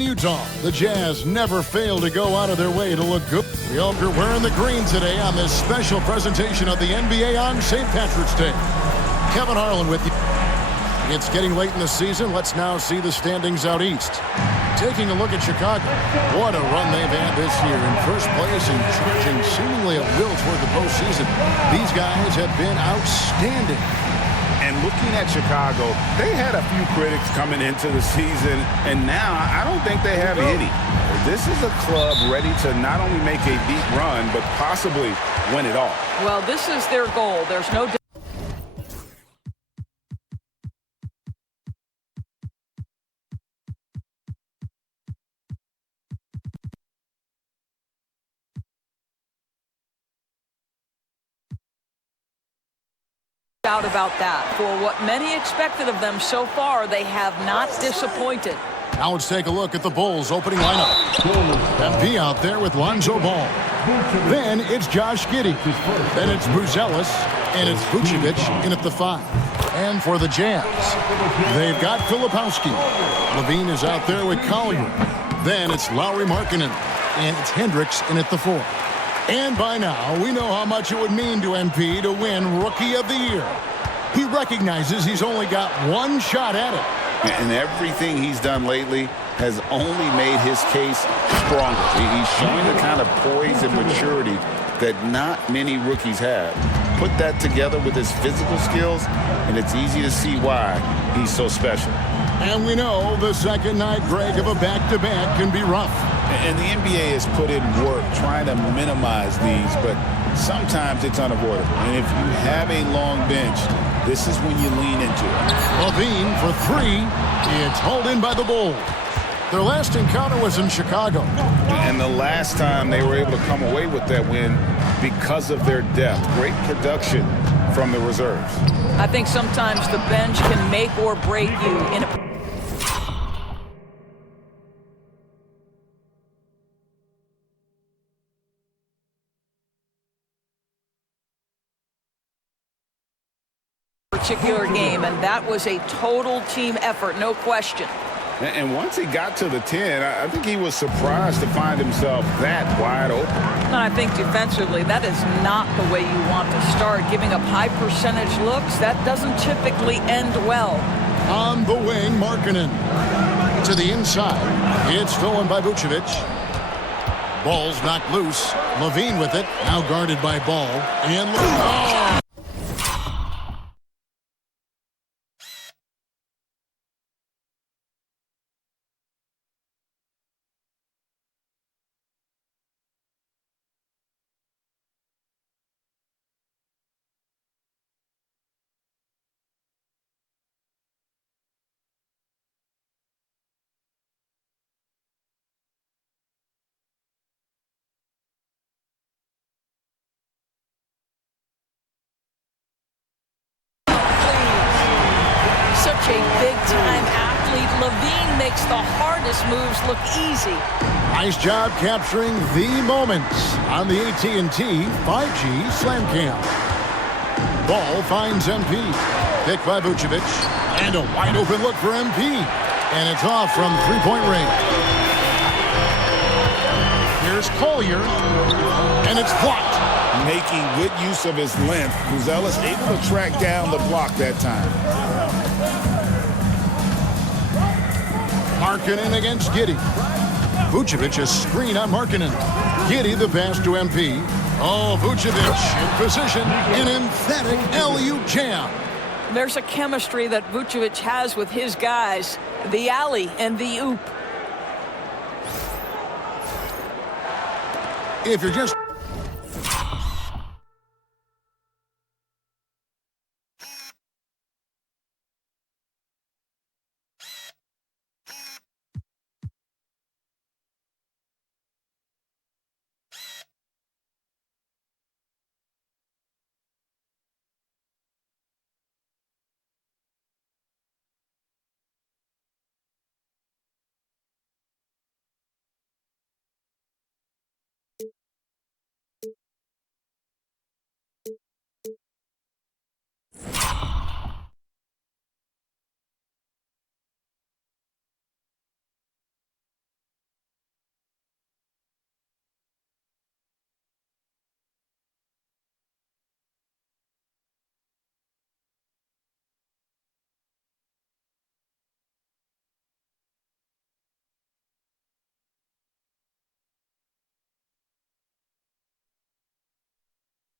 in Utah, the Jazz never fail to go out of their way to look good. We all are wearing the green today on this special presentation of the NBA on St. Patrick's Day. Kevin Harlan with you. It's getting late in the season. Let's now see the standings out east. Taking a look at Chicago. What a run they've had this year. In first place and charging seemingly at will toward the postseason. These guys have been outstanding. And looking at Chicago, they had a few critics coming into the season, and now I don't think they have any. This is a club ready to not only make a deep run, but possibly win it all. Well, this is their goal. There's no doubt about that. For what many expected of them so far, they have not disappointed. Now let's take a look at the Bulls' opening lineup. MP out there with Lonzo Ball. Then it's Josh Giddey. Then it's Buzelis. And it's Vucevic in at the 5. And for the Jazz, they've got Filipowski. Levine is out there with Collier. Then it's Lauri Markkanen. And it's Hendricks in at the 4. And by now, we know how much it would mean to MP to win Rookie of the Year. He recognizes he's only got one shot at it. And everything he's done lately has only made his case stronger. He's showing the kind of poise and maturity that not many rookies have. Put that together with his physical skills, and it's easy to see why he's so special. And we know the second night, Greg, of a back-to-back can be rough. And the NBA has put in work trying to minimize these, but sometimes it's unavoidable. And if you have a long bench, this is when you lean into it. Levine for 3. It's hauled in by the Bulls. Their last encounter was in Chicago. And the last time they were able to come away with that win because of their depth. Great production from the reserves. I think sometimes the bench can make or break you in a particular game, and that was a total team effort, no question. And once he got to the 10, I think he was surprised to find himself that wide open. And I think defensively, that is not the way you want to start. Giving up high percentage looks, that doesn't typically end well. On the wing, Markkanen. To the inside. It's stolen by Vucevic. Ball's knocked loose. Levine with it. Now guarded by Ball. And Levine. Such a big-time athlete. Levine makes the hardest moves look easy. Nice job capturing the moments on the AT&T 5G Slam Cam. Ball finds MP. Picked by Vucevic. And a wide-open look for MP. And it's off from three-point range. Here's Collier. And it's blocked. Making good use of his length. Buzelis able to track down the block that time. Markkanen against Giddey. Vucevic a screen on Markkanen. Giddey the pass to MP. Oh, Vucevic in position. An emphatic alley-oop jam. There's a chemistry that Vucevic has with his guys. The alley and the oop. If you're just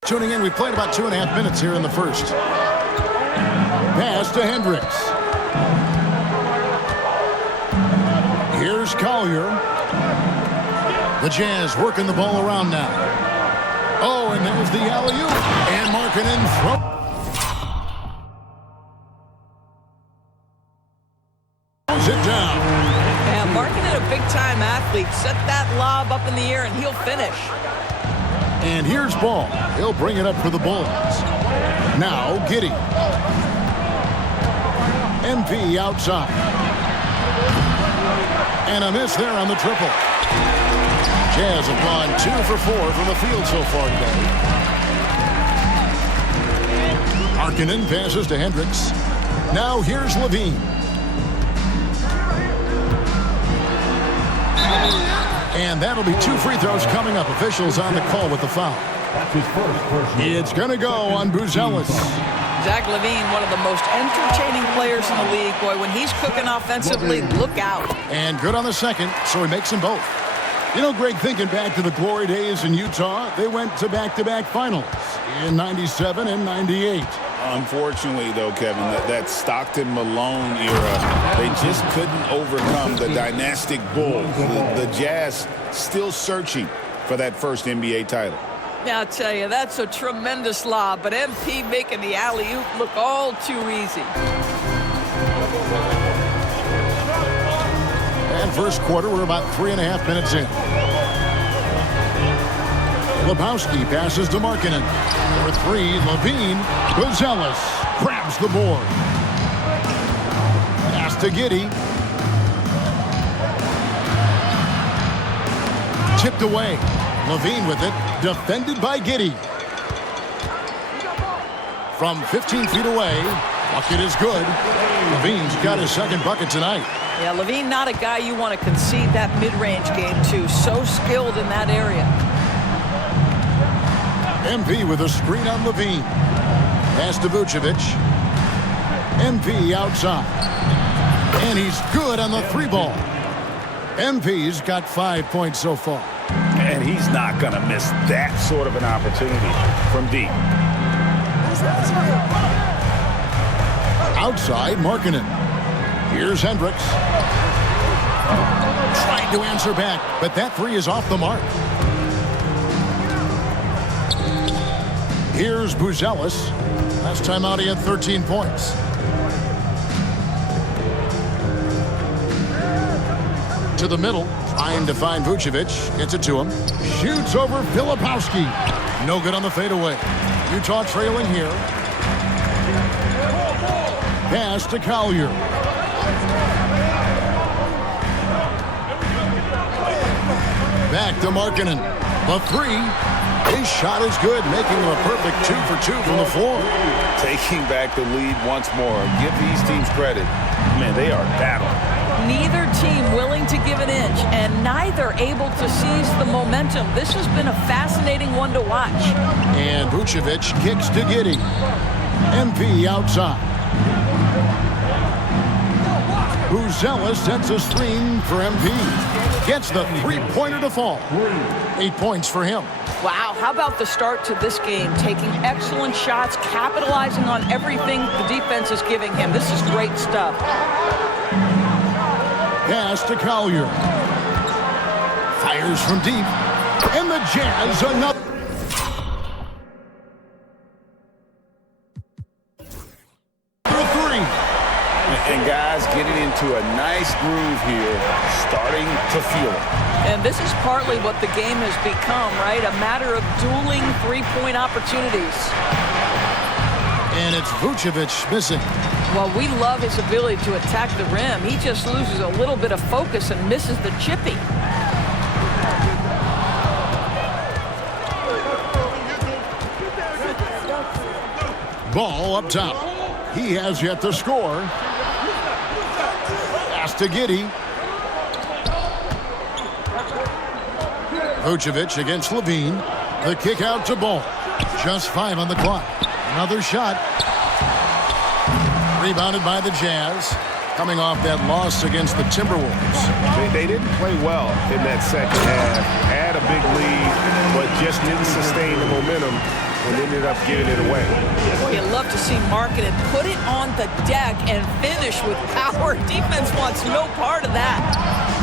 Tuning in, we played about 2.5 minutes here in the first. Pass to Hendricks. Here's Collier. The Jazz working the ball around now. Oh, and there's the alley-oop. And Markkanen throws it down. Yeah, Markkanen, a big-time athlete. Set that lob up in the air, and he'll finish. And here's Ball. He'll bring it up for the Bulls. Now Giddey. MP outside. And a miss there on the triple. Jazz have gone 2 for 4 from the field so far today. Markkanen passes to Hendricks. Now here's Levine. And that'll be 2 free throws coming up. Officials on the call with the foul. It's going to go on Buzelis. Zach LaVine, one of the most entertaining players in the league. Boy, when he's cooking offensively, look out. And good on the second, so he makes them both. You know, Greg, thinking back to the glory days in Utah, they went to back-to-back finals in 97 and 98. Unfortunately, though, Kevin, that Stockton-Malone era, they just couldn't overcome the dynastic Bulls. The Jazz still searching for that first NBA title. Yeah, I'll tell you, that's a tremendous lob, but MP making the alley-oop look all too easy. And first quarter, we're about 3.5 minutes in. Lebowski passes to Markkanen. For 3, Levine. Buzelis grabs the board. Pass to Giddey. Tipped away. Levine with it. Defended by Giddey. From 15 feet away. Bucket is good. Levine's got his second bucket tonight. Yeah, Levine not a guy you want to concede that mid-range game to. So skilled in that area. MP with a screen on Levine. Pass to Vucevic. MP outside. And he's good on the 3-ball. MP's got 5 points so far. And he's not going to miss that sort of an opportunity from deep. Outside, Markkanen. Here's Hendricks. Trying to answer back, but that 3 is off the mark. Here's Buzelis. Last time out, he had 13 points. To the middle, trying to find Vucevic. Gets it to him. Shoots over Filipowski. No good on the fadeaway. Utah trailing here. Pass to Collier. Back to Markkanen. The 3. His shot is good, making him a perfect 2 for 2 from the floor. Taking back the lead once more. Give these teams credit. Man, they are battling. Neither team willing to give an inch, and neither able to seize the momentum. This has been a fascinating one to watch. And Vucevic kicks to Giddey. MP outside. Buzelis sets a screen for MP. Gets the 3-pointer to fall. 8 points for him. Wow, how about the start to this game? Taking excellent shots, capitalizing on everything the defense is giving him. This is great stuff. Pass to Collier. Fires from deep. And the Jazz another. And guys getting into a nice groove here, starting to feel it. And this is partly what the game has become, right? A matter of dueling 3-point opportunities. And it's Vucevic missing. Well, we love his ability to attack the rim. He just loses a little bit of focus and misses the chippy. Ball up top. He has yet to score. Pass to Giddey. Vucevic against Levine. The kick out to Ball. Just 5 on the clock. Another shot. Rebounded by the Jazz. Coming off that loss against the Timberwolves. They didn't play well in that second half. Had a big lead, but just didn't sustain the momentum. and ended up giving it away. Boy, you love to see Markkanen put it on the deck and finish with power. Defense wants no part of that.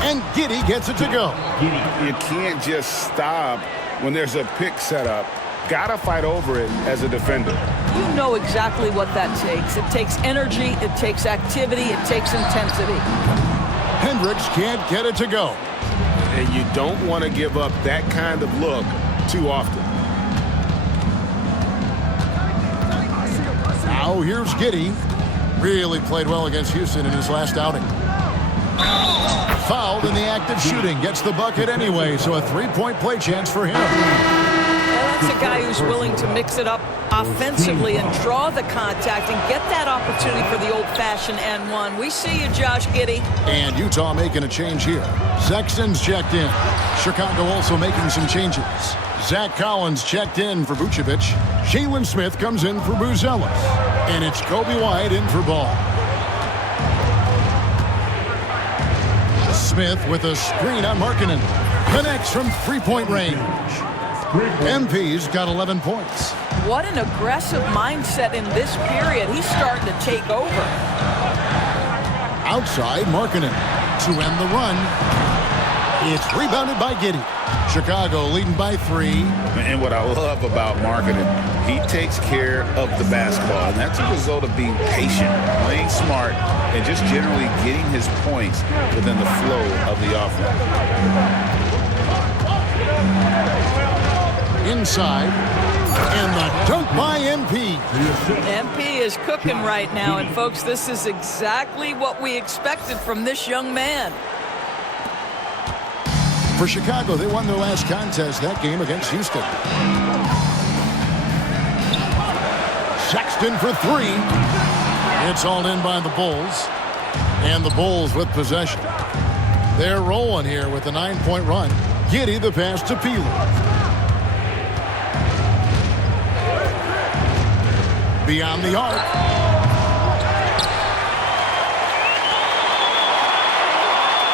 And Giddey gets it to go. You can't just stop when there's a pick set up. Gotta fight over it as a defender. You know exactly what that takes. It takes energy, it takes activity, it takes intensity. Hendricks can't get it to go. And you don't want to give up that kind of look too often. Now here's Giddey. Really played well against Houston in his last outing. Fouled in the act of shooting. Gets the bucket anyway, so a three-point play chance for him. That's a guy who's willing to mix it up offensively and draw the contact and get that opportunity for the old-fashioned N1. We see you, Josh Giddey. And Utah making a change here. Sexton's checked in. Chicago also making some changes. Zach Collins checked in for Vucevic. Jalen Smith comes in for Buzelis. And it's Kobe White in for Ball. Smith with a screen on Markkanen. Connects from three-point range. MP's got 11 points. What an aggressive mindset in this period. He's starting to take over. Outside, Markkanen to end the run. It's rebounded by Giddey. Chicago leading by 3. And what I love about Markkanen, he takes care of the basketball. And that's a result of being patient, playing smart, and just generally getting his points within the flow of the offense. Inside, and the dunk by MP. MP is cooking right now, and folks, this is exactly what we expected from this young man. For Chicago, they won their last contest that game against Houston. Sexton for 3. It's all in by the Bulls, and the Bulls with possession. They're rolling here with a 9-point run. Giddey the pass to Peeler. Beyond the arc.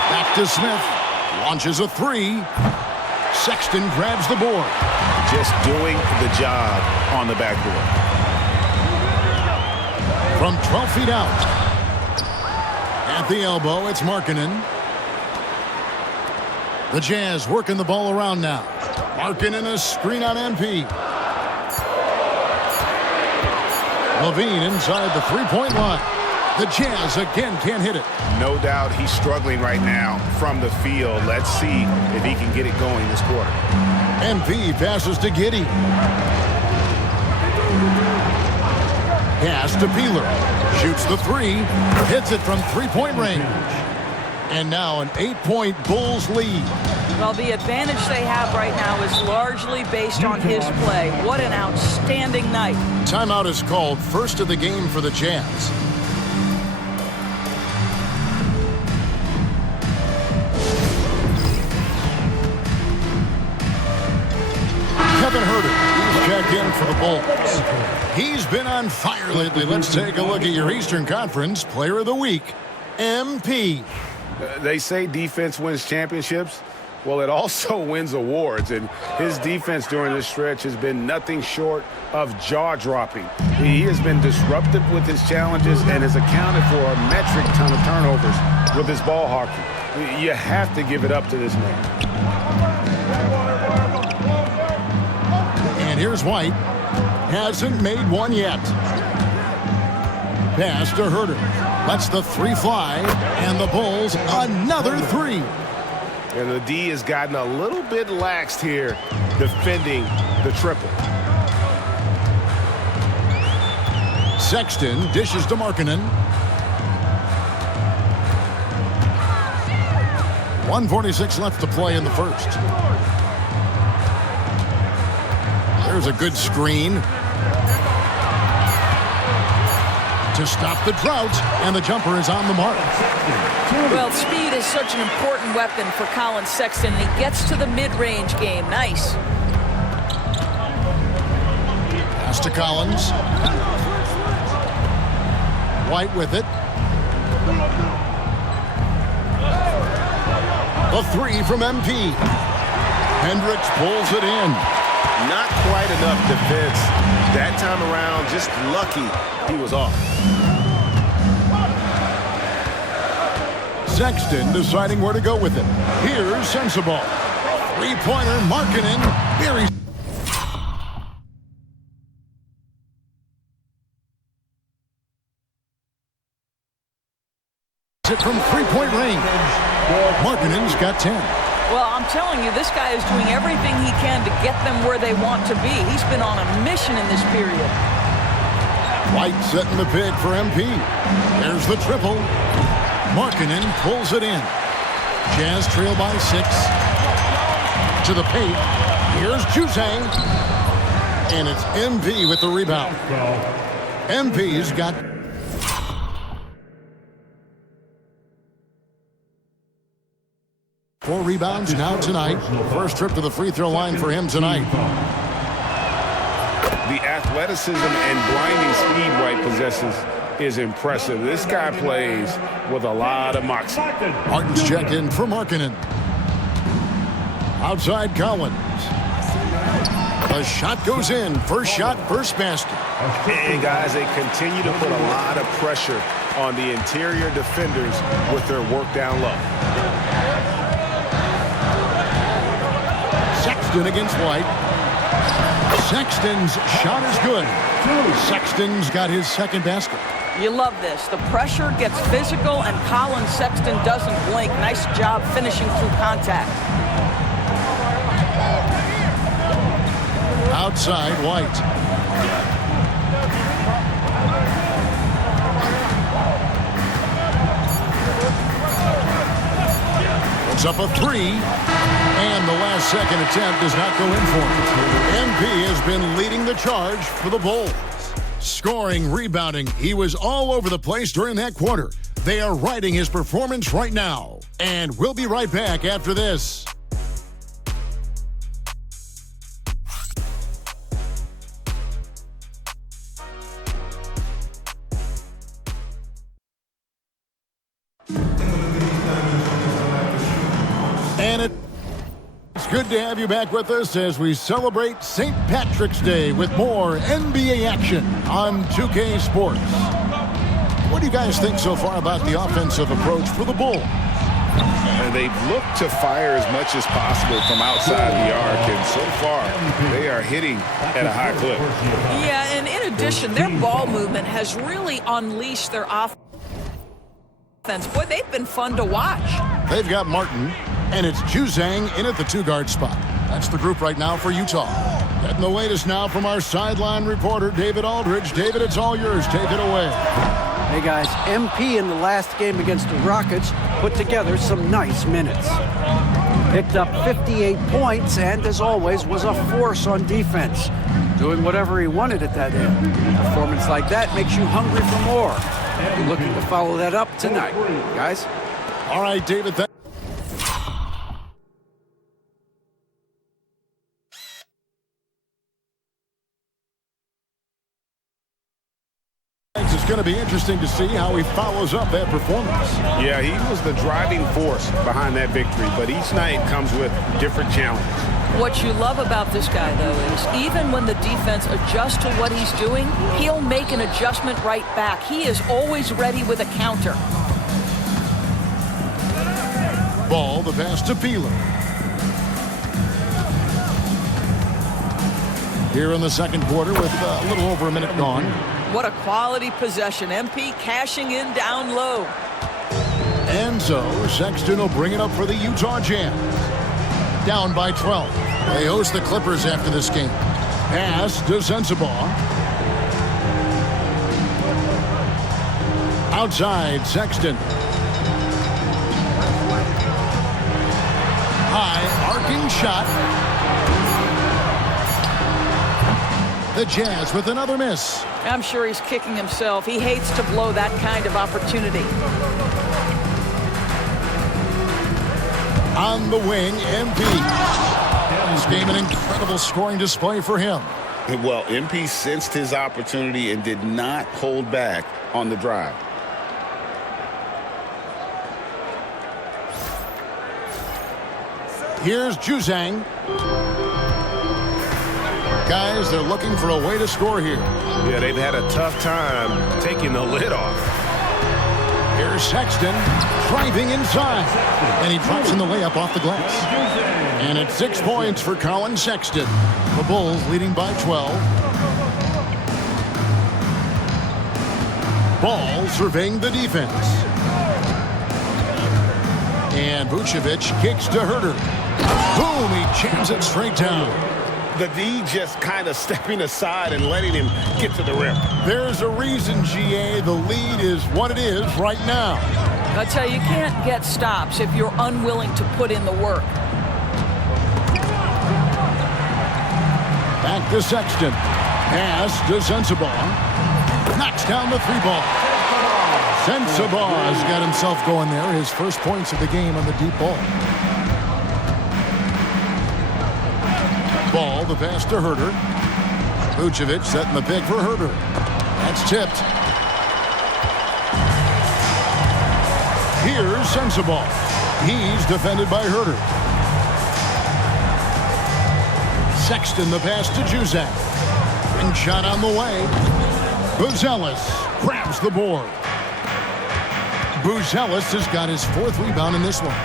Back to Smith. Launches a 3. Sexton grabs the board. Just doing the job on the backboard. From 12 feet out. At the elbow, it's Markkanen. The Jazz working the ball around now. Markkanen a screen on MP. Levine inside the three-point line. The Jazz again can't hit it. No doubt he's struggling right now from the field. Let's see if he can get it going this quarter. MP passes to Giddey. Pass to Peeler. Shoots the 3. Hits it from three-point range. And now an 8-point Bulls lead. Well, the advantage they have right now is largely based on his play. What an outstanding night. Timeout is called, first of the game for the Jazz. Kevin Huerter, he's checked in for the Bulls. He's been on fire lately. Let's take a look at your Eastern Conference Player of the Week, MP. They say defense wins championships. Well, it also wins awards, and his defense during this stretch has been nothing short of jaw-dropping. He has been disruptive with his challenges and has accounted for a metric ton of turnovers with his ball hockey. You have to give it up to this man. And here's White. Hasn't made one yet. Pass to Huerter. Lets the 3 fly, and the Bulls another 3. And the D has gotten a little bit laxed here defending the triple. Sexton dishes to Markkanen. 1:46 left to play in the first. There's a good screen to stop the drought, and the jumper is on the mark. Well, speed is such an important weapon for Colin Sexton. He gets to the mid-range game. Nice. Pass to Collins. White with it. The 3 from MP. Hendricks pulls it in. Not quite enough defense. That time around, just lucky he was off. Sexton deciding where to go with it. Here's Sensabaugh. Three-pointer, Markkanen. Buries it from three-point range. Markkanen's got 10. Well, I'm telling you, this guy is doing everything he can to get them where they want to be. He's been on a mission in this period. White setting the pick for MP. There's the triple. Markkanen pulls it in. Jazz trail by 6. To the paint. Here's Juzang. And it's MP with the rebound. MP's got 4 rebounds now tonight. First trip to the free throw line for him tonight. The athleticism and blinding speed White possesses is impressive. This guy plays with a lot of moxie. Martin's checked in for Markkanen. Outside Collins. The shot goes in. First shot, first basket. And guys, they continue to put a lot of pressure on the interior defenders with their work down low. Sexton against White. Sexton's shot is good. Sexton's got his second basket. You love this. The pressure gets physical, and Colin Sexton doesn't blink. Nice job finishing through contact. Outside White. Puts up a 3. And the last second attempt does not go in for him. MP has been leading the charge for the Bulls. Scoring, rebounding, he was all over the place during that quarter. They are riding his performance right now. And we'll be right back after this. And it's good to have you back with us as we celebrate St. Patrick's Day with more NBA action on 2K Sports. What do you guys think so far about the offensive approach for the Bulls? And they've looked to fire as much as possible from outside the arc, and so far they are hitting at a high clip. Yeah, and in addition, their ball movement has really unleashed their offense. Boy, they've been fun to watch. They've got Martin, and it's Juzang in at the 2-guard spot. That's the group right now for Utah. Getting the latest now from our sideline reporter, David Aldridge. David, it's all yours. Take it away. Hey, guys, MP in the last game against the Rockets put together some nice minutes. Picked up 58 points and, as always, was a force on defense, doing whatever he wanted at that end. A performance like that makes you hungry for more. You're looking to follow that up tonight, guys. All right, David. It's going to be interesting to see how he follows up that performance. Yeah, he was the driving force behind that victory, but each night comes with different challenges. What you love about this guy, though, is even when the defense adjusts to what he's doing, he'll make an adjustment right back. He is always ready with a counter. Ball, the pass to Peeler. Here in the second quarter with a little over a minute gone. What a quality possession. MP cashing in down low. And so Sexton will bring it up for the Utah Jazz. Down by 12. They host the Clippers after this game. Pass to Sensabaugh. Outside, Sexton. High, arcing shot. The Jazz with another miss. I'm sure he's kicking himself. He hates to blow that kind of opportunity. On the wing, MP. This game an incredible scoring display for him. Well, MP sensed his opportunity and did not hold back on the drive. Here's Juzang. Guys, they're looking for a way to score here. Yeah, they've had a tough time taking the lid off. Here's Sexton driving inside. And he drops in the layup off the glass. And it's 6 points for Collin Sexton. The Bulls leading by 12. Ball surveying the defense. And Vucevic kicks to Huerter. Boom, he jams it straight down. The D just kind of stepping aside and letting him get to the rim. There's a reason, GA, the lead is what it is right now. I tell you, you can't get stops if you're unwilling to put in the work. Back to Sexton. Pass to Sensabaugh. Knocks down the 3-ball. Sensabaugh has got himself going there. His first points of the game on the deep ball. Ball, the pass to Huerter. Vucevic setting the pick for Huerter. That's tipped. Here's Sensabaugh. He's defended by Huerter. Sexton, the pass to Juzak. And shot on the way. Buzelis grabs the board. Buzelis has got his 4th rebound in this one.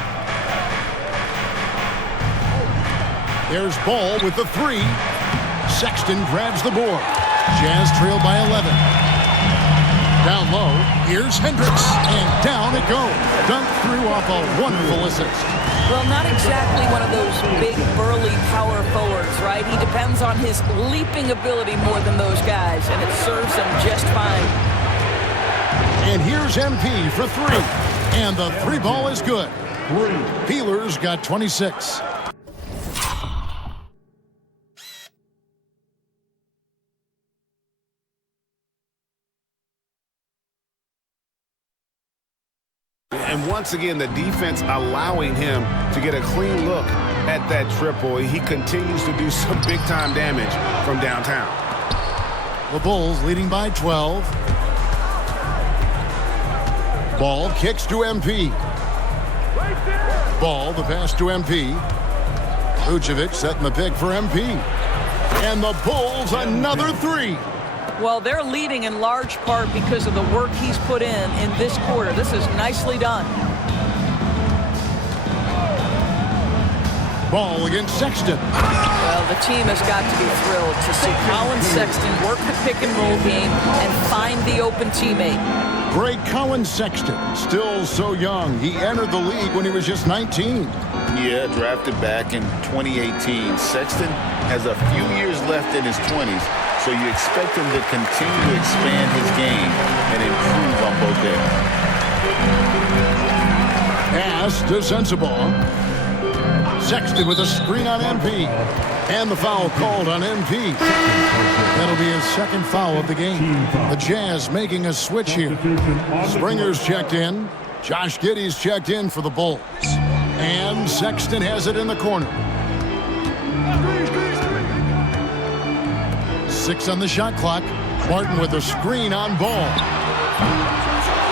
There's Ball with the 3. Sexton grabs the board. Jazz trail by 11. Down low, here's Hendricks, and down it goes. Dunked through off a wonderful assist. Well, not exactly one of those big, burly power forwards, right? He depends on his leaping ability more than those guys, and it serves him just fine. And here's MP for 3. And the 3-ball is good. Peeler's got 26. And once again, the defense allowing him to get a clean look at that triple. He continues to do some big-time damage from downtown. The Bulls leading by 12. Ball kicks to MP. Ball, the pass to MP. Vucevic setting the pick for MP. And the Bulls another 3. Well, they're leading in large part because of the work he's put in this quarter. This is nicely done. Ball against Sexton. Well, the team has got to be thrilled to see Collin Sexton work the pick-and-roll game and find the open teammate. Great Collin Sexton, still so young. He entered the league when he was just 19. Yeah, drafted back in 2018. Sexton has a few years left in his 20s, so you expect him to continue to expand his game and improve on both ends. Pass to Sensabaugh. Sexton with a screen on MP. And the foul called on MP. That'll be his 2nd foul of the game. The Jazz making a switch here. Springer's checked in. Josh Giddey's checked in for the Bulls. And Sexton has it in the corner. 6 on the shot clock. Martin with a screen on Ball.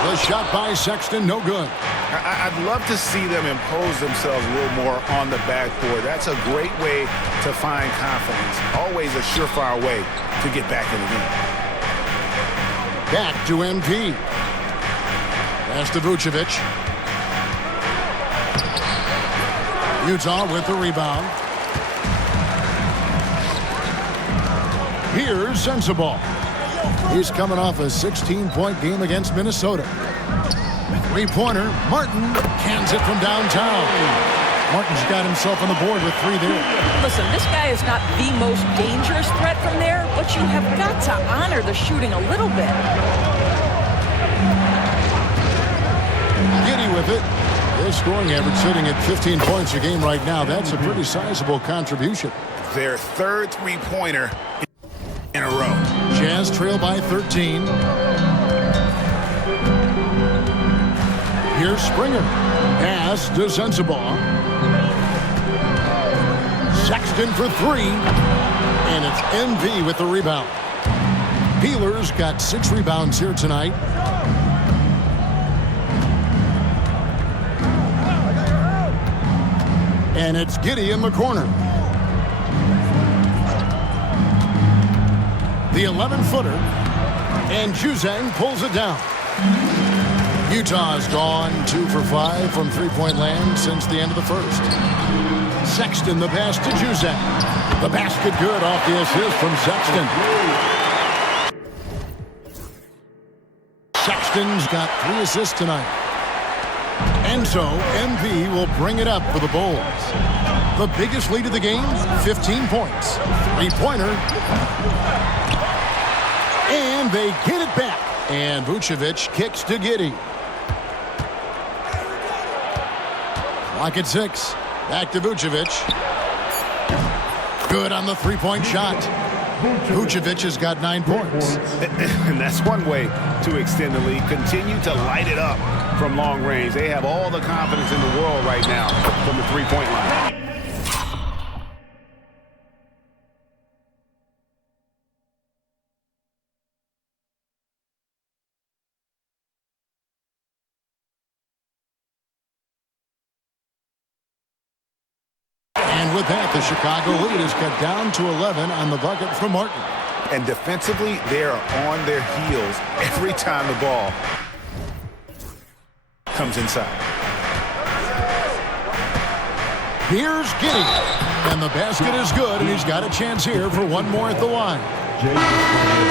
The shot by Sexton, no good. I'd love to see them impose themselves a little more on the backboard. That's a great way to find confidence. Always a surefire way to get back in the game. Back to MP. Pass to Vucevic. Utah with the rebound. Here's Sensabaugh. He's coming off a 16-point game against Minnesota. 3-pointer. Martin cans it from downtown. Martin's got himself on the board with 3 there. Listen, this guy is not the most dangerous threat from there, but you have got to honor the shooting a little bit. Giddey with it. Their scoring average sitting at 15 points a game right now. That's a pretty sizable contribution. Their 3rd 3-pointer in a row. Jazz trail by 13. Here's Springer. Pass to Sensabaugh. Sexton for 3. And it's MV with the rebound. Peeler's got 6 rebounds here tonight. And it's Giddey in the corner. The 11-footer. And Juzang pulls it down. Utah's gone 2 for 5 from three-point land since the end of the first. Sexton the pass to Juzang. The basket good off the assist from Sexton. Sexton's got 3 assists tonight. And so MV will bring it up for the Bulls. The biggest lead of the game, 15 points. Three-pointer. And they get it back. And Vucevic kicks to Giddey. Clock at 6. Back to Vucevic. Good on the three-point shot. Vucevic has got 9 points. And that's one way to extend the lead. Continue to light it up from long range. They have all the confidence in the world right now from the three-point line. And with that, the Chicago lead is cut down to 11 on the bucket from Martin. And defensively, they are on their heels every time the ball comes inside. Here's Giddey. And the basket is good, and he's got a chance here for one more at the line.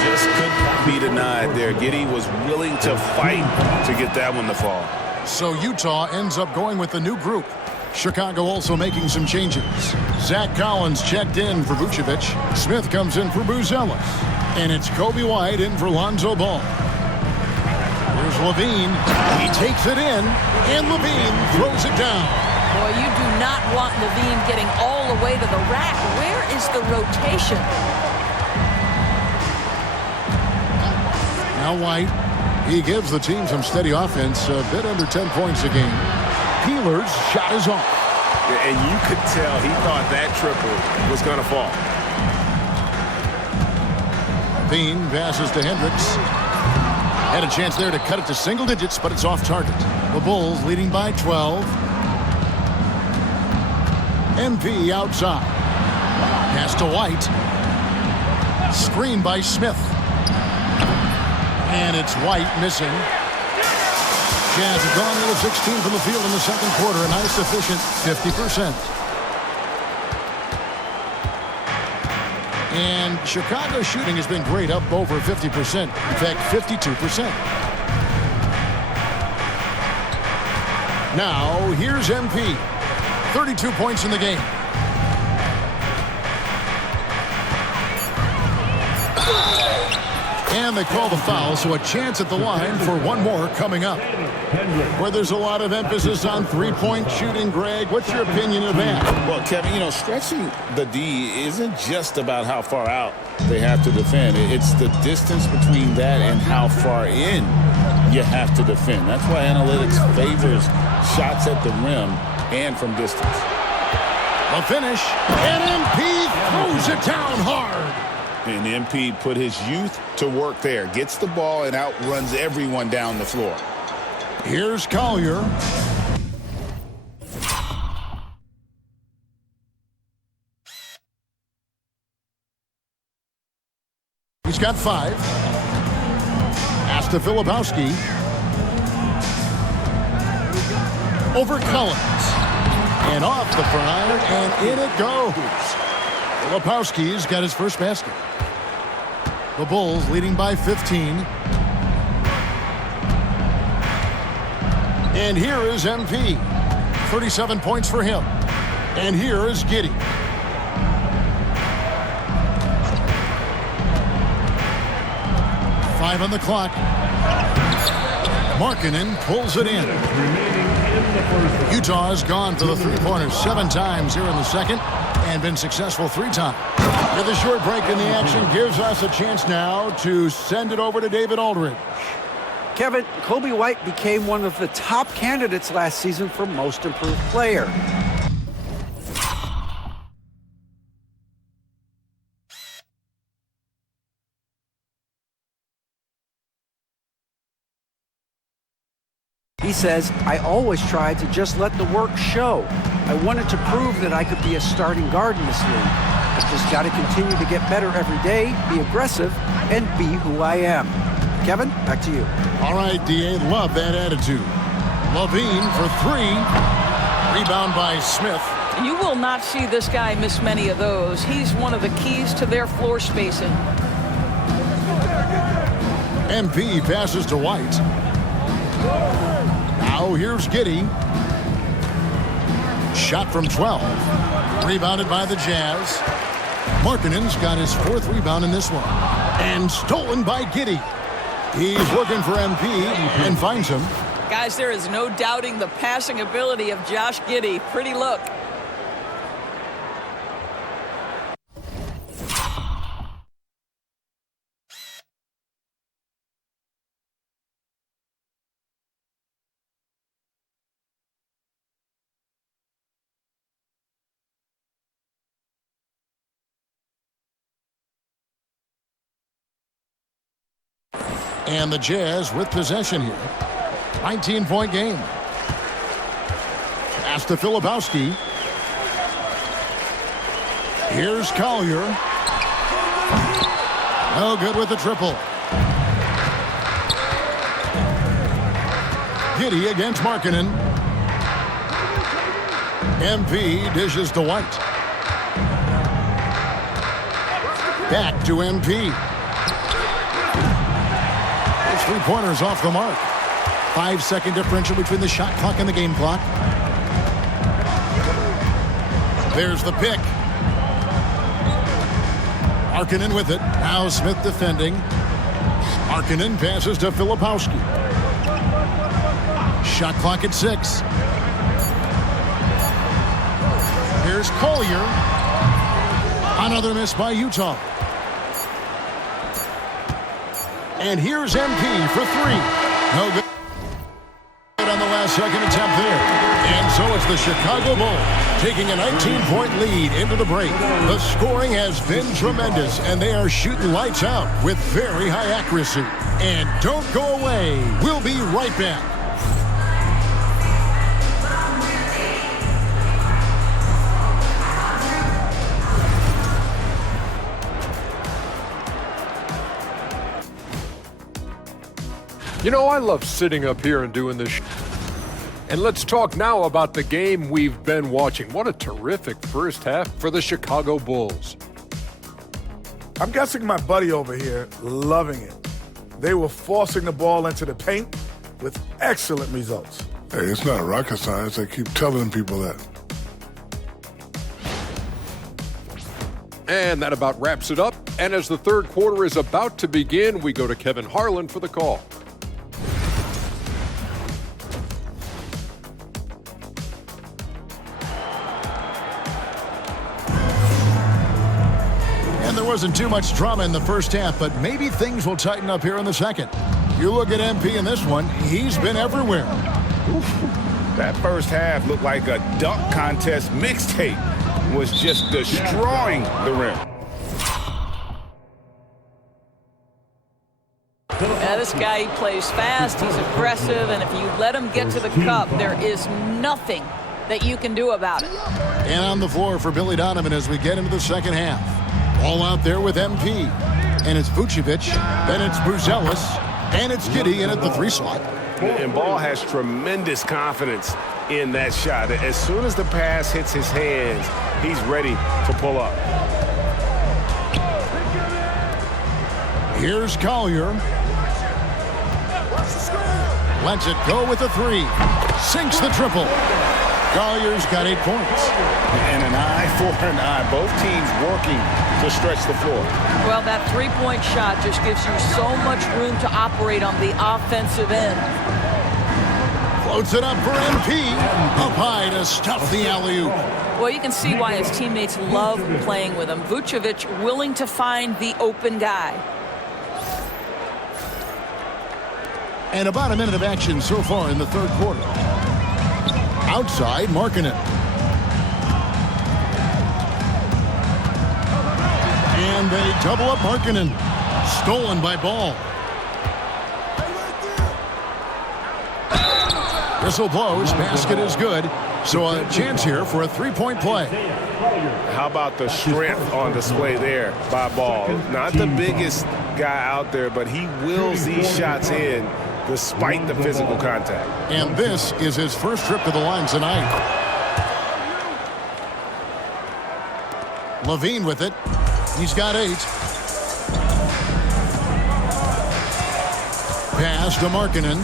Just couldn't be denied there. Giddey was willing to fight to get that one to fall. So Utah ends up going with the new group. Chicago also making some changes. Zach Collins checked in for Vucevic. Smith comes in for Buzelis. And it's Kobe White in for Lonzo Ball. Here's LaVine. He takes it in, and LaVine throws it down. Boy, you do not want LaVine getting all the way to the rack. Where is the rotation? Now White. He gives the team some steady offense, a bit under 10 points a game. Peeler's shot is off. And you could tell he thought that triple was going to fall. Bean passes to Hendricks. Had a chance there to cut it to single digits, but it's off target. The Bulls leading by 12. MP outside. Pass to White. Screen by Smith. And it's White missing. Jazz have gone to the 16 from the field in the second quarter. A nice efficient 50%. And Chicago's shooting has been great, up over 50%. In fact, 52%. Now, here's MP. 32 points in the game. And they call the foul, so a chance at the line for one more coming up. Where there's a lot of emphasis on three-point shooting, Greg, what's your opinion of that? Well, Kevin, you know, stretching the D isn't just about how far out they have to defend. It's the distance between that and how far in you have to defend. That's why analytics favors shots at the rim and from distance. A finish, and MP throws it down hard. And MP put his youth to work there. Gets the ball and outruns everyone down the floor. Here's Collier. He's got 5. Pass to Filipowski. Over Collins. And off the front iron, and in it goes. Filipowski's got his first basket. The Bulls leading by 15. And here is MP. 37 points for him. And here is Giddey. Five on the clock. Markkanen pulls it in. Utah has gone for the three-pointers 7 times here in the second and been successful 3 times. With a short break in the action gives us a chance now to send it over to David Aldridge. Kevin, Kobe White became one of the top candidates last season for Most Improved Player. He says, I always tried to just let the work show. I wanted to prove that I could be a starting guard in this league. I've just got to continue to get better every day, be aggressive, and be who I am. Kevin, back to you. All right, D.A., love that attitude. LaVine for three. Rebound by Smith. You will not see this guy miss many of those. He's one of the keys to their floor spacing. MP passes to White. Now here's Giddey. Shot from 12. Rebounded by the Jazz. Markkanen's got his fourth rebound in this one. And stolen by Giddey. He's looking for MP and finds him. Guys, there is no doubting the passing ability of Josh Giddey. Pretty look. And the Jazz with possession here. 19-point game. Pass to Filipowski. Here's Collier. No good with the triple. Giddey against Markkanen. MP dishes to White. Back to MP. Three-pointers off the mark. 5-second differential between the shot clock and the game clock. There's the pick. Markkanen with it. Now Smith defending. Markkanen passes to Filipowski. Shot clock at 6. Here's Collier. Another miss by Utah. And here's MP for three. No good on the last second attempt there. And so it's the Chicago Bulls taking a 19-point lead into the break. The scoring has been tremendous, and they are shooting lights out with very high accuracy. And don't go away. We'll be right back. You know, I love sitting up here and doing this. And let's talk now about the game we've been watching. What a terrific first half for the Chicago Bulls. I'm guessing my buddy over here loving it. They were forcing the ball into the paint with excellent results. Hey, it's not rocket science. I keep telling people that. And that about wraps it up. And as the third quarter is about to begin, we go to Kevin Harlan for the call. And there wasn't too much drama in the first half, but maybe things will tighten up here in the second. You look at MP in this one, he's been everywhere. That first half looked like a dunk contest mixtape. Was just destroying the rim. Yeah, this guy, he plays fast, he's aggressive, and if you let him get to the cup, there is nothing that you can do about it. And on the floor for Billy Donovan as we get into the second half. All out there with MP. And it's Vucevic, then it's Buzelis, and it's Giddey in at the 3 slot. And Ball has tremendous confidence in that shot. As soon as the pass hits his hands, he's ready to pull up. Here's Collier. Lets it go with a 3. Sinks the triple. Collier's got 8 points. And an eye for an eye. Both teams working to stretch the floor. Well, that three-point shot just gives you so much room to operate on the offensive end. Floats it up for MP. Up high to stuff the alley-oop. Well, you can see why his teammates love playing with him. Vucevic willing to find the open guy. And about a minute of action so far in the third quarter. Outside, Markkanen. And they double up Markkanen. Stolen by Ball. Whistle blows. Basket is good. So a chance here for a three-point play. How about the strength on display there by Ball? Not the biggest guy out there, but he wills these shots in despite the physical contact. And this is his first trip to the line tonight. Levine with it. He's got 8. Pass to Markkanen.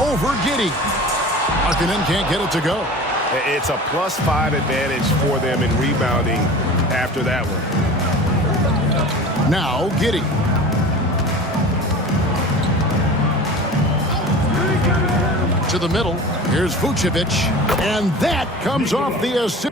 Over Giddey. Markkanen can't get it to go. It's a +5 advantage for them in rebounding after that one. Now Giddey. To the middle. Here's Vucevic. And that comes off the assist.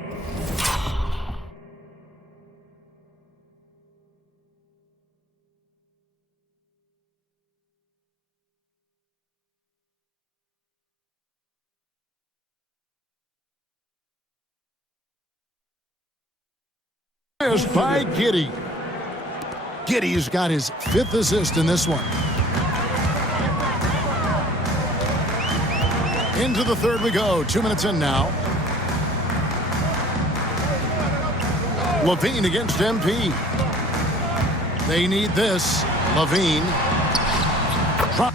By Giddey. Giddey's got his 5th assist in this one. Into the third we go. 2 minutes in now. Levine against MP. They need this. Levine. Drop.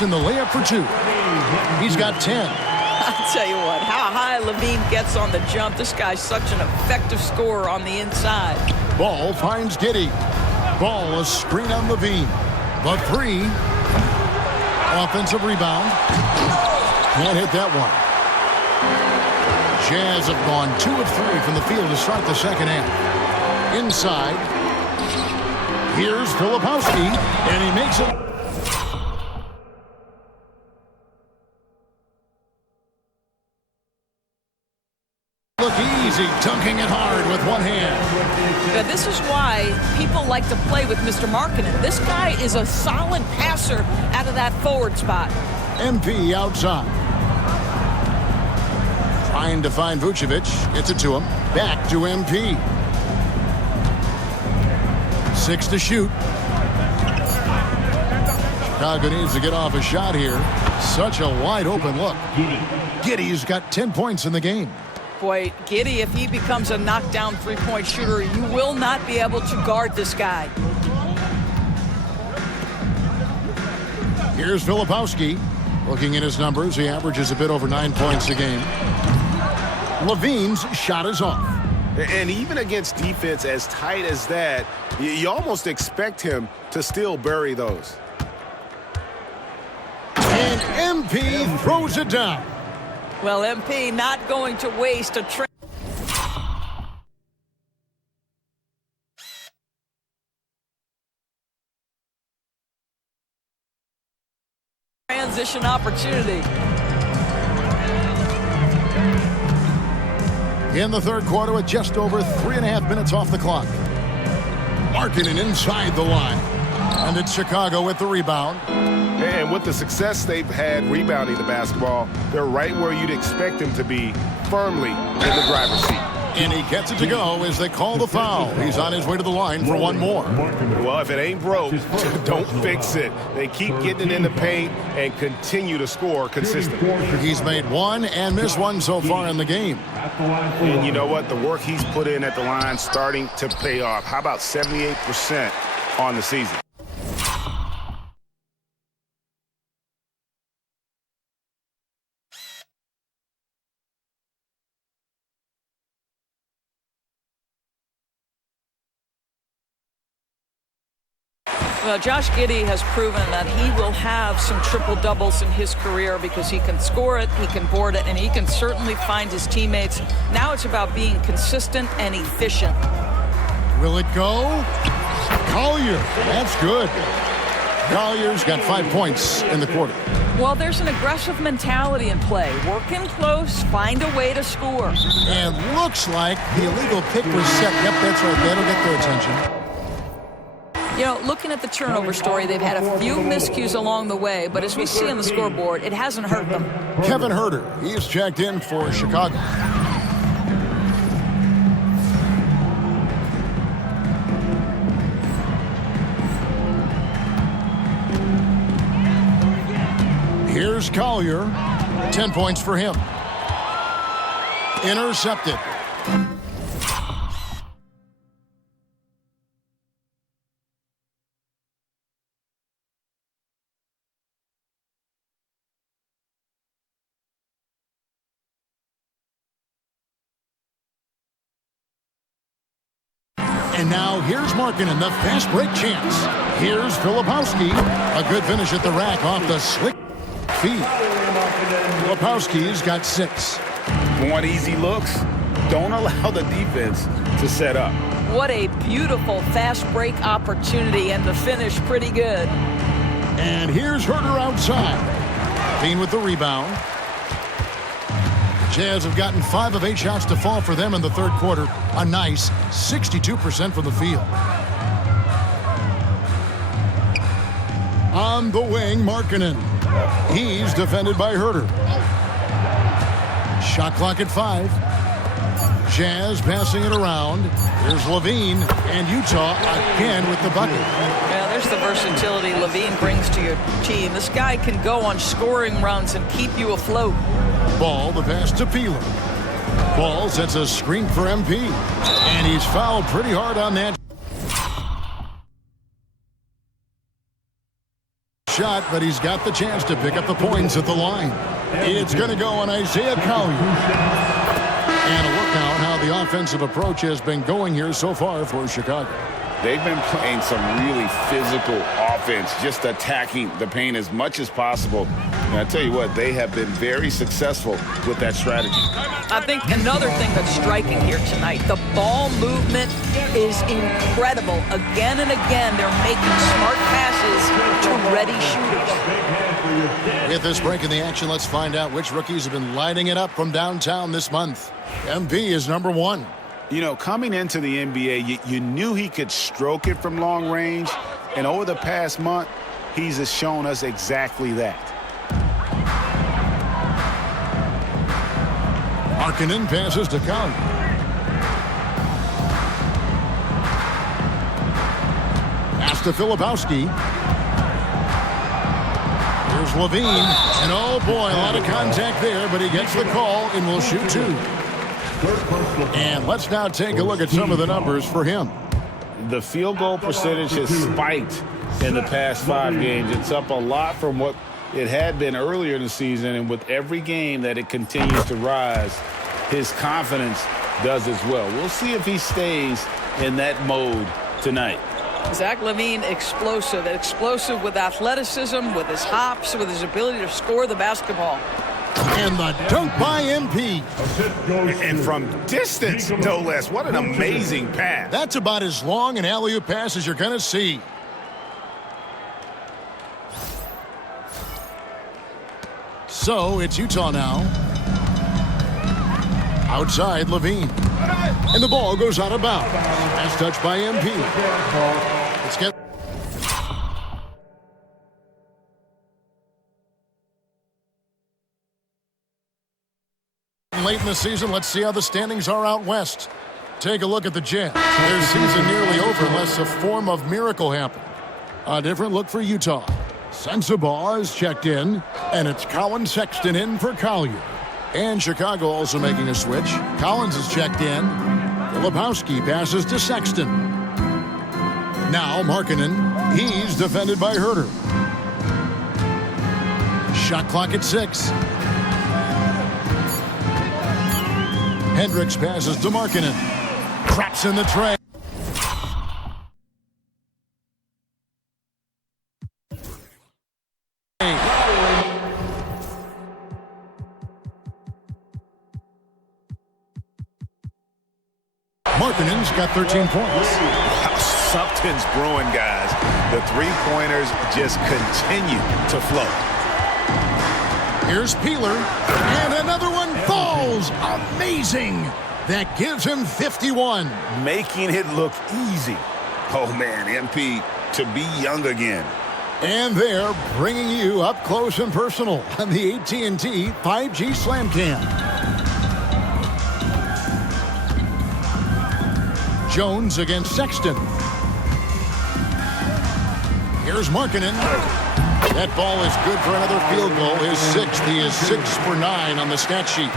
In the layup for 2. He's got 10. I'll tell you what, how high Levine gets on the jump. This guy's such an effective scorer on the inside. Ball finds Giddey. Ball a screen on Levine. The 3. Offensive rebound. Can't hit that one. Jazz have gone 2 of 3 from the field to start the second half. Inside. Here's Filipowski, and he makes it. Look easy, dunking it hard with one hand. Yeah, this is why people like to play with Mr. Markkanen. This guy is a solid passer out of that forward spot. MP outside. Trying to find Vucevic. Gets it to him. Back to MP. 6 to shoot. Chicago needs to get off a shot here. Such a wide open look. Giddey's got 10 points in the game. Boy, Giddey, if he becomes a knockdown three-point shooter, you will not be able to guard this guy. Here's Filipowski. Looking at his numbers, he averages a bit over 9 points a game. Levine's shot is off. And even against defense as tight as that, you almost expect him to still bury those. And MP throws it down. Well, MP not going to waste a transition opportunity. In the third quarter with just over 3.5 minutes off the clock. Markkanen inside the line. And it's Chicago with the rebound. And with the success they've had rebounding the basketball, they're right where you'd expect them to be, firmly in the driver's seat. And he gets it to go as they call the foul. He's on his way to the line for one more. Well, if it ain't broke, don't fix it. They keep getting it in the paint and continue to score consistently. He's made one and missed one so far in the game. And you know what? The work he's put in at the line starting to pay off. How about 78% on the season? Well, Josh Giddey has proven that he will have some triple-doubles in his career because he can score it, he can board it, and he can certainly find his teammates. Now it's about being consistent and efficient. Will it go? Collier, that's good. Collier's got 5 points in the quarter. Well, there's an aggressive mentality in play. Work in close, find a way to score. And looks like the illegal pick was set. Yep, that's right. That'll get their attention. You know, looking at the turnover story, they've had a few miscues along the way, but as we see on the scoreboard, it hasn't hurt them. Kevin Huerter, he's checked in for Chicago. Here's Collier. 10 points for him. Intercepted. And now here's Markkanen, the fast break chance. Here's Filipowski. A good finish at the rack off the slick feed. Filipowski's got 6. Want easy looks? Don't allow the defense to set up. What a beautiful fast break opportunity, and the finish pretty good. And here's Huerter outside. Bean with the rebound. Jazz have gotten 5 of 8 shots to fall for them in the third quarter. A nice 62% from the field. On the wing, Markkanen. He's defended by Huerter. Shot clock at 5. Jazz passing it around. Here's LaVine, and Utah again with the bucket. Yeah, there's the versatility LaVine brings to your team. This guy can go on scoring runs and keep you afloat. Ball, the pass to Peeler. Ball sets a screen for MP, and he's fouled pretty hard on that shot, but he's got the chance to pick up the points at the line. It's going to go on Isaiah Collier. And a look now at how the offensive approach has been going here so far for Chicago. They've been playing some really physical offense, just attacking the paint as much as possible. And I tell you what, they have been very successful with that strategy. I think another thing that's striking here tonight, the ball movement is incredible. Again and again, they're making smart passes to ready shooters. With this break in the action, let's find out which rookies have been lighting it up from downtown this month. MP is number 1. You know, coming into the NBA, you knew he could stroke it from long range, and over the past month, he's shown us exactly that. Markkanen passes to Collier. Pass to Filipowski. Here's LaVine, and oh boy, a lot of contact there, but he gets the call and will shoot 2. And let's now take a look at some of the numbers for him. The field goal percentage has spiked in the past 5 games. It's up a lot from what it had been earlier in the season, and with every game that it continues to rise, his confidence does as well. We'll see if he stays in that mode tonight. Zach LaVine, explosive with athleticism, with his hops, with his ability to score the basketball. And the dunk by MP. And from distance, no less. What an amazing pass. That's about as long an alley-oop pass as you're going to see. So it's Utah now. Outside, LaVine. And the ball goes out of bounds. Pass touched by MP. Let's get... Late in the season, let's see how the standings are out west. Take a look at the Jazz. Their season nearly over unless a form of miracle happened. A different look for Utah. Sensabaugh is checked in, and it's Colin Sexton in for Collier. And Chicago also making a switch. Collins is checked in. Filipowski passes to Sexton. Now Markkanen. He's defended by Huerter. Shot clock at 6. Hendricks passes to Markkanen. Traps in the tray. Markkanen's got 13 points. Wow, something's brewing, guys. The three-pointers just continue to flow. Here's Peeler, and another one falls. Amazing. That gives him 51. Making it look easy. Oh, man, MP to be young again. And they're bringing you up close and personal on the AT&T 5G Slam Cam. Jones against Sexton. Here's Markkanen. That ball is good for another field goal. His sixth. He is 6 for 9 on the stat sheet.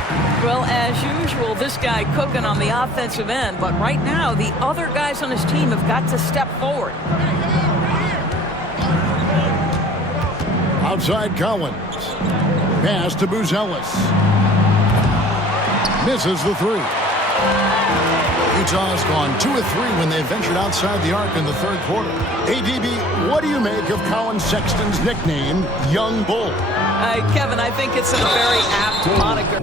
Well, as usual, this guy cooking on the offensive end. But right now, the other guys on his team have got to step forward. Outside Collins. Pass to Buzelis. Misses the three. Utah's gone 2 of 3 when they ventured outside the arc in the third quarter. ADB, what do you make of Colin Sexton's nickname, Young Bull? Kevin, I think it's a very apt moniker.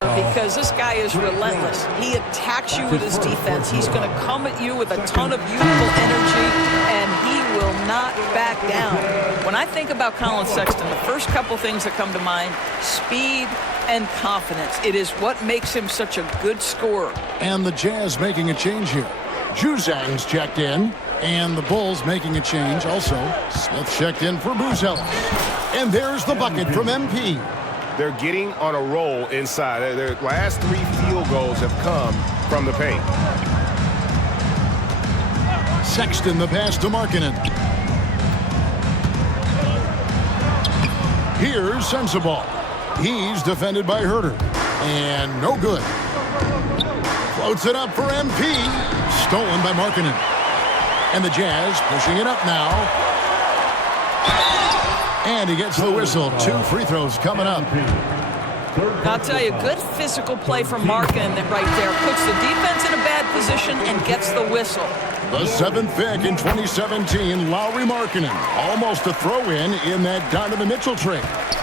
Because this guy is relentless. He attacks you with his defense. He's going to come at you with a ton of youthful energy, and he will not back down. When I think about Colin Sexton, the first couple things that come to mind, speed and confidence. It is what makes him such a good scorer. And the Jazz making a change here. Juzang's checked in, and the Bulls making a change also. Smith checked in for Buzelis. And there's the bucket from MP. They're getting on a roll inside. Their last 3 field goals have come from the paint. Sexton, the pass to Markkanen. Here's Sensabaugh. He's defended by Herter. And no good. Floats it up for MP. Stolen by Markkanen. And the Jazz pushing it up now. And he gets the whistle. 2 free throws coming up. I'll tell you, good physical play from Markkanen right there. Puts the defense in a bad position and gets the whistle. The 7th pick in 2017, Lauri Markkanen. Almost a throw-in that Donovan Mitchell trade.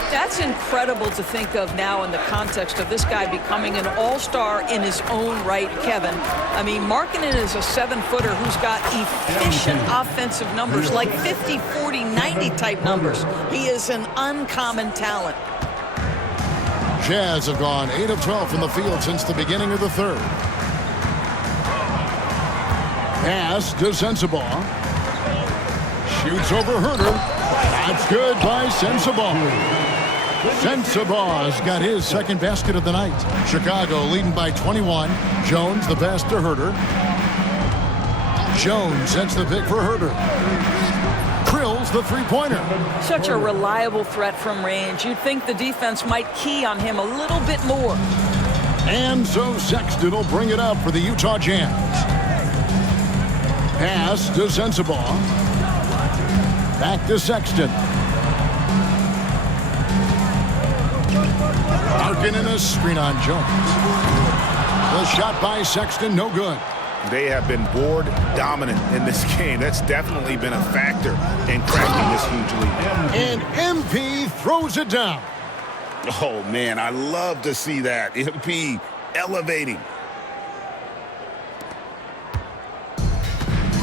That's incredible to think of now in the context of this guy becoming an all-star in his own right, Kevin. I mean, Markkanen is a 7-footer who's got efficient offensive numbers, like 50, 40, 90 type numbers. He is an uncommon talent. Jazz have gone 8 of 12 from the field since the beginning of the third. Pass to Sensabaugh. Shoots over Herter. That's good by Sensabaugh. Sensabaugh's got his second basket of the night. Chicago leading by 21. Jones the pass to Herter. Jones sets the pick for Herter. Drills the three-pointer. Such a reliable threat from range. You'd think the defense might key on him a little bit more. And so Sexton will bring it up for the Utah Jazz. Pass to Sensabaugh. Back to Sexton. Markkanen a screen on Jones. The shot by Sexton, no good. They have been board dominant in this game. That's definitely been a factor in cracking this huge lead. And MP throws it down. Oh, man, I love to see that. MP elevating.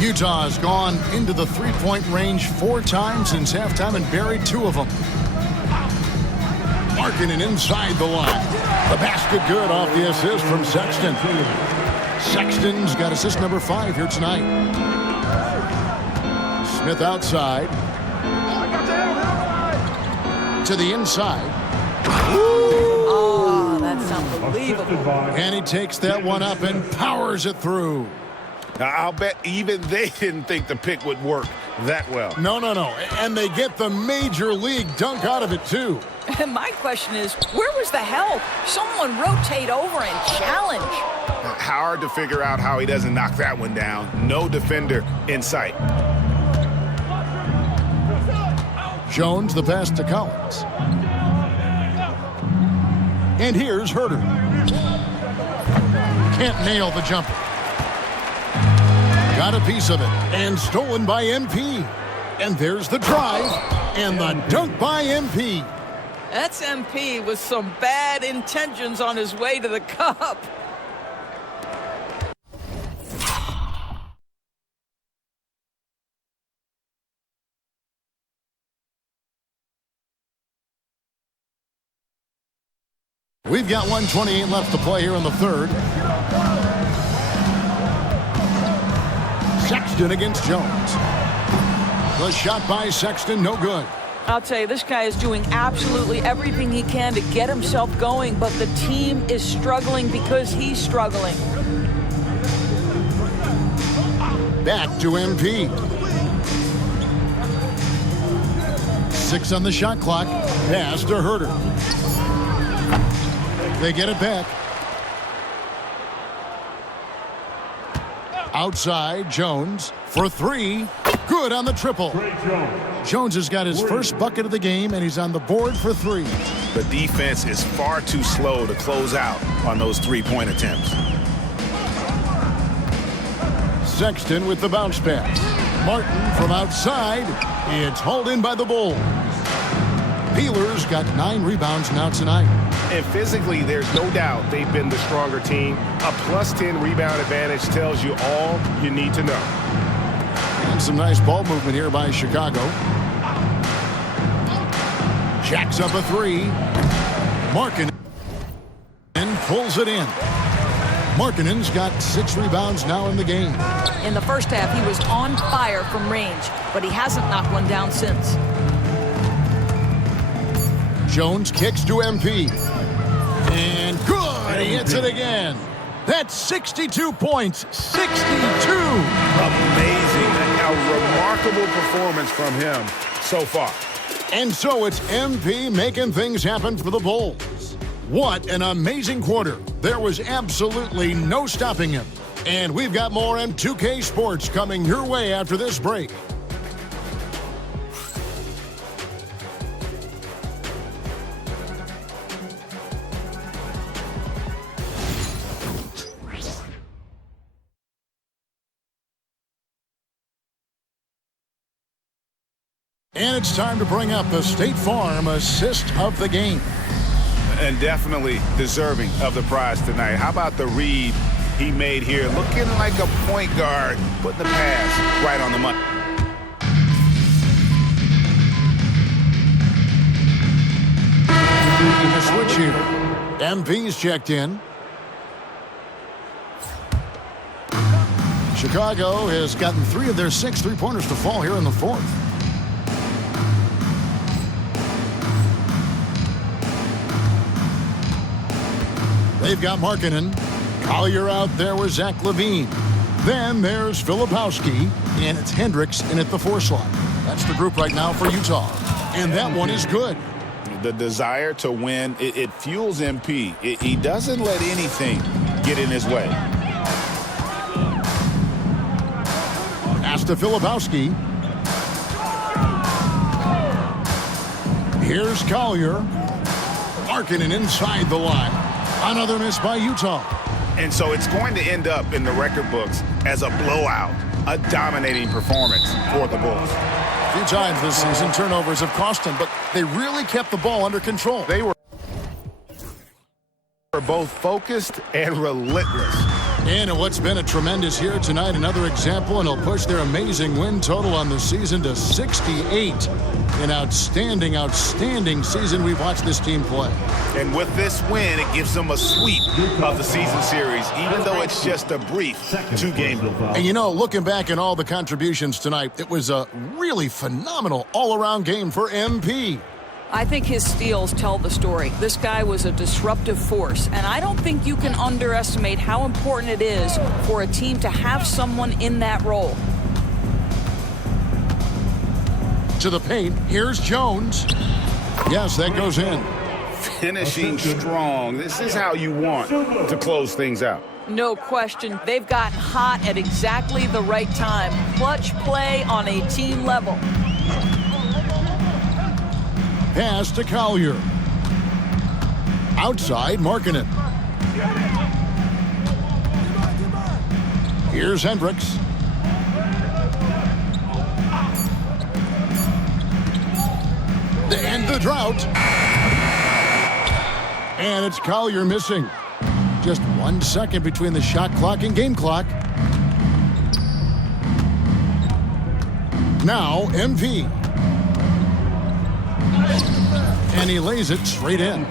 Utah's gone into the three-point range 4 times since halftime and buried 2 of them. Markkanen inside the line. The basket good off the assist from Sexton. Sexton's got assist number 5 here tonight. Smith outside. To the inside. Oh, that's unbelievable. And he takes that one up and powers it through. Now, I'll bet even they didn't think the pick would work that well. No. And they get the major league dunk out of it, too. And my question is, where was the help? Someone rotate over and challenge. Hard to figure out how he doesn't knock that one down. No defender in sight. Jones, the pass to Collins. And here's Herter. Can't nail the jumper. Got a piece of it. And stolen by MP. And there's the drive. And the dunk by MP. That's MP with some bad intentions on his way to the cup. We've got 1:28 left to play here in the third. Sexton against Jones. The shot by Sexton, no good. I'll tell you, this guy is doing absolutely everything he can to get himself going, but the team is struggling because he's struggling. Back to MP. 6 on the shot clock. Pass to Herter. They get it back. Outside, Jones for 3. Good on the triple. Jones has got his first bucket of the game, and he's on the board for 3. The defense is far too slow to close out on those three-point attempts. Sexton with the bounce pass. Martin from outside. It's hauled in by the Bulls. Peeler's got 9 rebounds now tonight. And physically, there's no doubt they've been the stronger team. A +10 rebound advantage tells you all you need to know. And some nice ball movement here by Chicago. Jacks up a 3. Markkanen pulls it in. Markkanen's got 6 rebounds now in the game. In the first half, he was on fire from range, but he hasn't knocked one down since. Jones kicks to MP. And good! He hits it again. That's 62 points. 62! Amazing. A remarkable performance from him so far. And so it's MP making things happen for the Bulls. What an amazing quarter. There was absolutely no stopping him. And we've got more M2K Sports coming your way after this break. And it's time to bring up the State Farm assist of the game. And definitely deserving of the prize tonight. How about the read he made here? Looking like a point guard, putting the pass right on the money. The switch here. MP's checked in. Chicago has gotten 3 of their 6 3-pointers to fall here in the fourth. They've got Markkanen. Collier out there with Zach LaVine. Then there's Filipowski, and it's Hendricks in at the 4 slot. That's the group right now for Utah. And that one is good. The desire to win, it fuels MP. He doesn't let anything get in his way. Pass to Filipowski. Here's Collier. Markkanen inside the line. Another miss by Utah. And so it's going to end up in the record books as a blowout, a dominating performance for the Bulls. A few times this season, turnovers have cost them, but they really kept the ball under control. They were both focused and relentless. And what's been a tremendous year tonight, another example, and it'll push their amazing win total on the season to 68. An outstanding, outstanding season we've watched this team play. And with this win, it gives them a sweep of the season series, even though it's just a brief 2-game. And you know, looking back at all the contributions tonight, it was a really phenomenal all-around game for MP. I think his steals tell the story. This guy was a disruptive force, and I don't think you can underestimate how important it is for a team to have someone in that role. To the paint, here's Jones. Yes, that goes in. Finishing strong. This is how you want to close things out. No question. They've gotten hot at exactly the right time. Clutch play on a team level. Pass to Collier. Outside, Markkanen. Here's Hendricks. To end the drought. And it's Collier missing. Just 1 second between the shot clock and game clock. Now, MP. And he lays it straight in.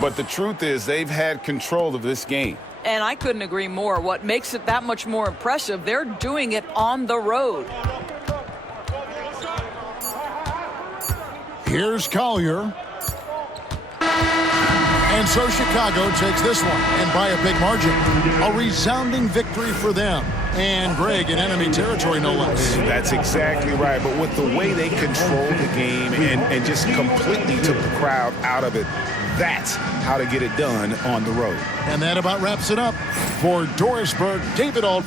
But the truth is they've had control of this game. And I couldn't agree more. What makes it that much more impressive, they're doing it on the road. Here's Collier. And so Chicago takes this one, and by a big margin. A resounding victory for them. And Greg in enemy territory, no less. That's exactly right. But with the way they controlled the game and just completely took the crowd out of it, that's how to get it done on the road. And that about wraps it up. For Dorisburg, David Ault.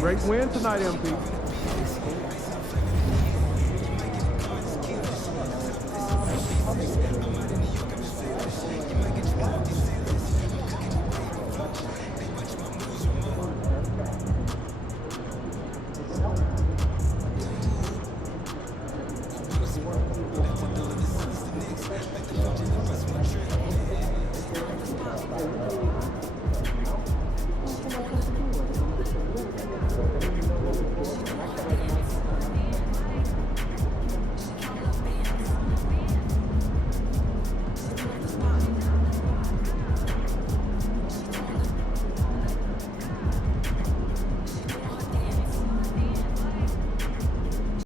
Great win tonight, MP.